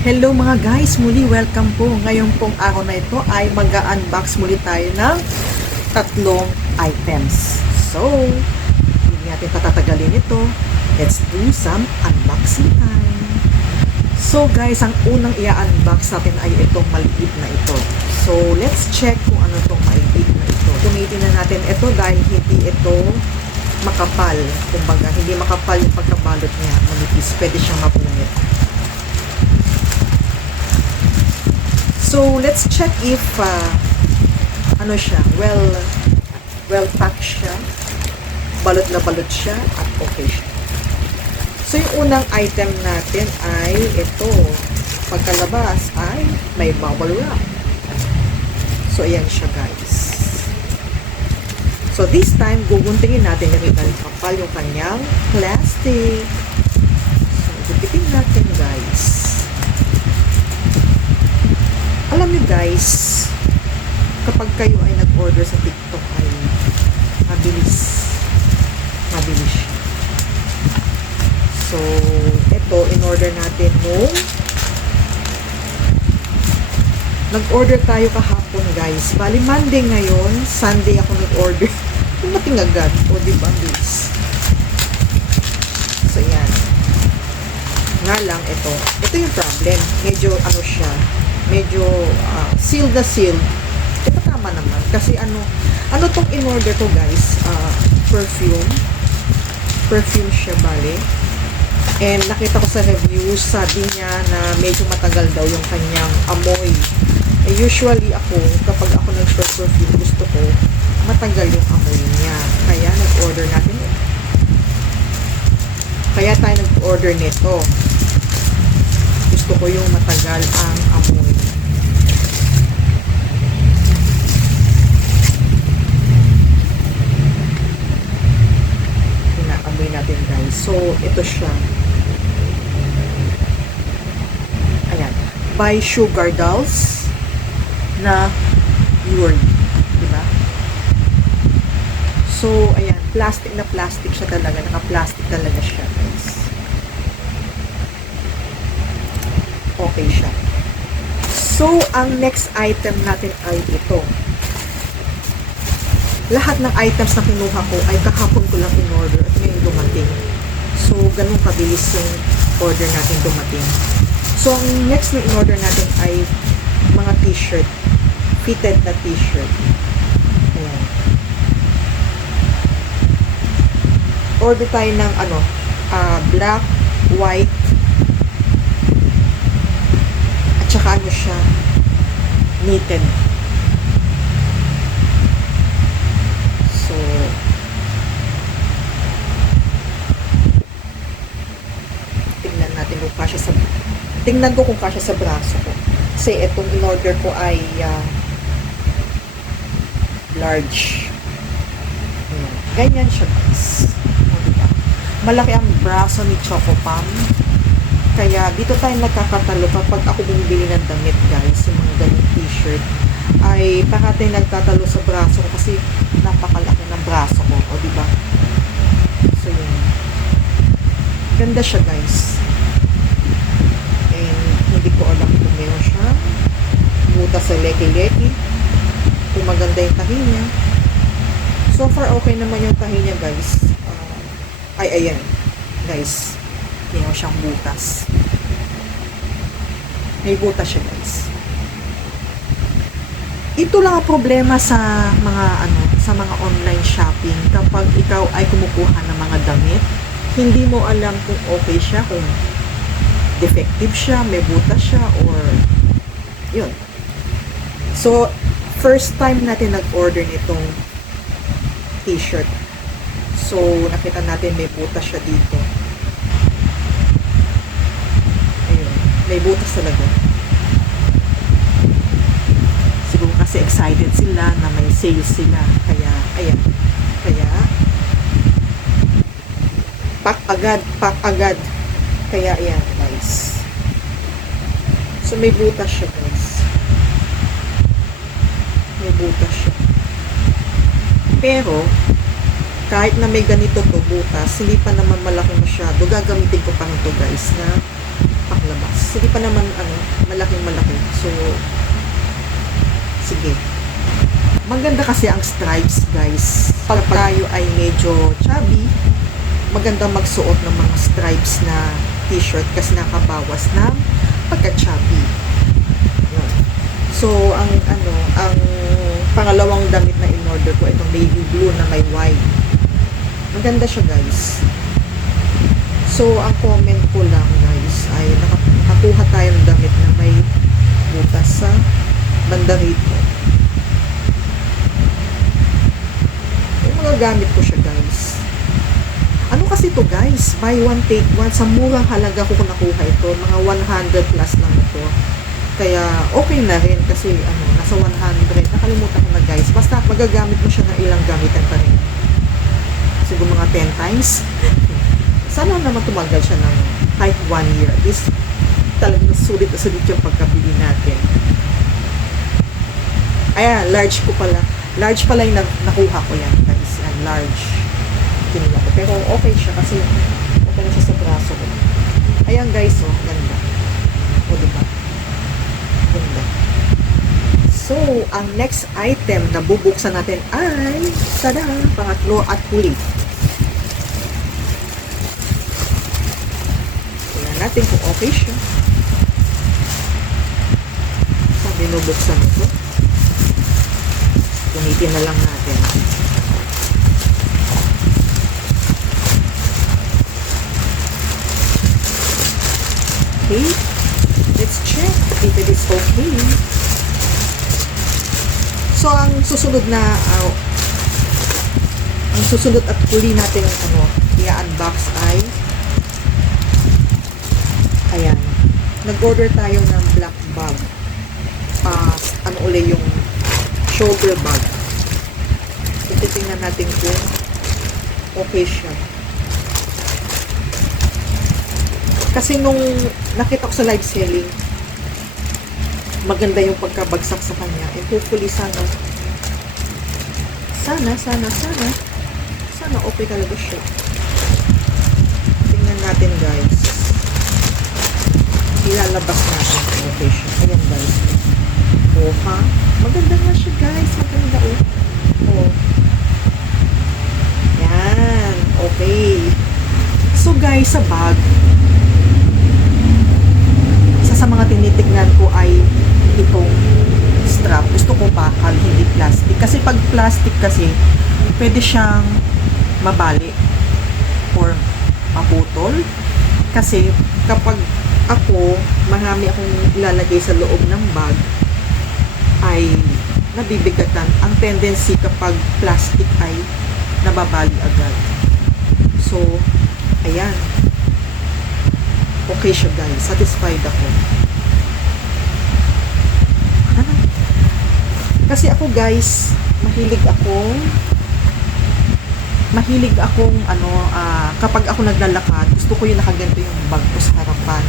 Hello mga guys, muli welcome po. Ngayon pong araw na ito ay mag-unbox muli tayo ng tatlong items. So, hindi natin patatagalin ito. Let's do some unboxing time. So guys, ang unang i-unbox natin ay itong maliit na ito. So, let's check kung ano itong maliit na ito. Gamitin na natin ito dahil hindi ito makapal. Kumbaga, hindi makapal yung pagkabalot niya. Manipis, pwede siyang mapunit. So, let's check if ano siya, well packed siya, balot na balot siya, at okay siya. So, yung unang item natin ay ito. Pagkalabas ay may bubble wrap. So, ayan siya guys. So, this time, guguntingin natin yung kapal yung kanyang plastic. So, gupitin natin guys. Alam niyo guys, kapag kayo ay nag-order sa TikTok ay mabilis siya. So, ito, in-order natin nung nag-order tayo kahapon guys. Bali, Monday ngayon, Sunday ako nag-order. Dumating agad. O, diba, guys? So, yan. Nga lang, ito yung problem. Medyo, ano siya, medyo sealed na sealed. Ito tama naman. Kasi ano tong in-order ko guys? Perfume siya bali. And nakita ko sa reviews, sabi niya na medyo matagal daw yung kanyang amoy. Eh, usually ako, kapag ako nag-perfume, gusto ko matagal yung amoy niya. Kaya nag-order natin ito. Kaya tayo nag-order nito. Gusto ko yung matagal ang amoy. Pinaamoy natin guys. So, ito siya. Ayan. By Sugar Dolls na Yurd. Diba? So, ayan. Plastic na plastic siya talaga. Naka-plastic talaga siya guys. Okay siya. So, ang next item natin ay ito. Lahat ng items na kinuha ko ay kahapon ko lang in-order at ngayon dumating. So, ganun kabilis yung order natin dumating. So, ang next na in-order natin ay mga t-shirt. Fitted na t-shirt. Ayan. Order tayo ng black, white, tsaka ano siya, knitted. So, tingnan ko kung kasya sa braso ko. Kasi itong in-order ko ay large. Ganyan siya guys. Malaki ang braso ni Choco Pam. Kaya dito tayo nagkakatalo kapag ako bumibili ng damit guys, yung mga ganyung t-shirt, ay parati nagtatalo sa braso ko kasi napakalaki ng braso ko, o diba? So yun. Ganda siya guys. And hindi ko alam kung meron siya butas sa leki-leki, kung maganda yung tahi niya. So far okay naman yung tahi niya guys. Ayan guys, meron siyang butas. May butas siya guys. Ito lang ang problema sa mga online shopping. Kapag ikaw ay kumukuha ng mga damit, hindi mo alam kung okay siya, kung defective siya, may butas siya, or yun. So, first time natin nag-order nitong t-shirt. So, nakita natin may butas siya dito. May butas talaga. Siguro kasi excited sila na may sale sila. Kaya, ayan. Kaya, pack agad. Kaya, ayan, guys. So, may butas siya, guys. May butas siya. Pero, kahit na may ganito to butas, hindi pa naman malaki masyado. Gagamitin ko pa nito, guys, na panglabas. Hindi pa naman malaking malaki. So, sige. Maganda kasi ang stripes, guys. Pag tayo ay medyo chubby, maganda magsuot ng mga stripes na t-shirt kasi nakabawas ng pagka-chubby. Yun. So, ang pangalawang damit na in-order ko, itong navy blue na may white. Maganda siya, guys. So, ang comment ko lang, guys, ay nakakuha tayo ng damit na may butas sa banda rito. Yung mga gamit ko siya, guys. Ano kasi to, guys? Buy one, take one. Sa murang halaga ko nakuha ito. Mga 100 plus lang ito. Kaya, okay na rin kasi, nasa 100. Nakalimutan ko na, guys. Basta, magagamit mo siya ng ilang gamitan pa rin. Siguro mga 10 times. Sana naman tumagal siya ng kahit 1 year. At least, talagang sulit na sulit yung pagkabili natin. Ayan, large ko pala. Large pala yung nakuha ko yan, guys. Yan, large. Kinuha ko. Pero okay siya kasi okay na siya sa braso ko. Ayan, guys, oh. Ganda. O, diba? Ganda. So, ang next item na bubuksan natin ay, tada, pangatlo at huli. Tingnan natin kung okay siya. So, binubuksan ito. Gamitin na lang natin. Okay. Let's check if it is okay. So, ang susunod at huli natin i-unbox ay ayan. Nag-order tayo ng black bag. Uli yung shoulder bag. Titingnan natin kung okay siya. Kasi nung nakita ko sa live selling, maganda yung pagkabagsak sa kanya. And hopefully sana okay talaga siya. Tingnan natin, guys. Ilalabas natin kung okay siya. Ayan, guys. Oh, ha? Maganda nga siya, guys. Maganda, oh. Oh. Yan. Okay. So, guys, sa bag, sa mga tinitignan ko ay itong strap. Gusto ko bakal, hindi plastic. Kasi pag plastic kasi, pwede siyang mabali or maputol. Kasi kapag marami akong ilalagay sa loob ng bag, ay nabibigatan. Ang tendency kapag plastic ay nababali agad. So, ayan. Okay siya, guys. Satisfied ako. Kasi ako, guys, mahilig akong kapag ako naglalakad, gusto ko yung nakaganto yung bag ko sa harapan.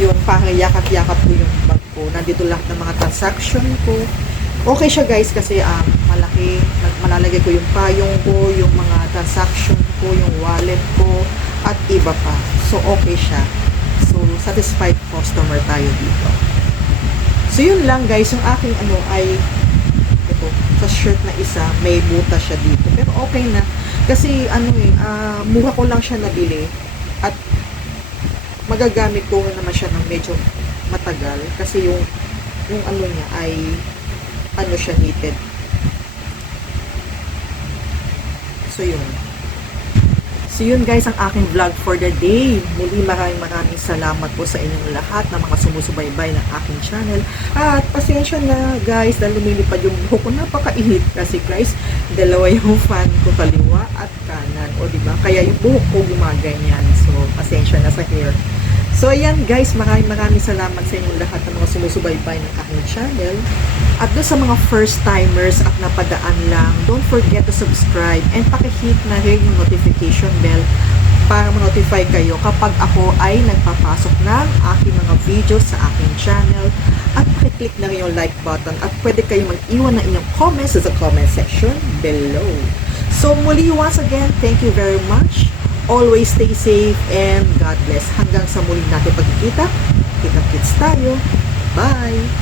Yung parang yakap-yakap ko yung bag ko. Nandito lahat ng mga transaction ko. Okay siya, guys, kasi malaki. Malalagay ko yung payong ko, yung mga transaction ko, yung wallet ko, at iba pa. So, okay siya. So, satisfied customer tayo dito. So, yun lang, guys. Yung aking ay ito, sa shirt na isa, may butas siya dito. Pero okay na. Kasi, mura ko lang siya nabili. At, magagamit ko naman siya ng medyo matagal. Kasi yung niya ay, siya knitted. So, yun. So yun, guys, ang aking vlog for the day. Muli maraming salamat po sa inyong lahat na mga sumusubaybay ng aking channel. At pasensya na, guys, dahil lumilipad yung buhok ko. Napakainit kasi, guys. Dalawa yung fan ko, kaliwa at kanan. O, diba? Kaya yung buhok ko gumaganyan. So, pasensya na sa hair. So, ayan, guys, maraming salamat sa inyong lahat ng mga sumusubaybay ng aking channel. At doon sa mga first-timers at napadaan lang, don't forget to subscribe and pakihit na rin yung notification bell para ma-notify kayo kapag ako ay nagpapasok ng aking mga videos sa aking channel. At pakiclick na rin yung like button at pwede kayo mag-iwan ng inyong comments sa comment section below. So, muli, once again, thank you very much. Always stay safe and God bless. Hanggang sa muling natin pagkikita. Kita-kits tayo. Bye!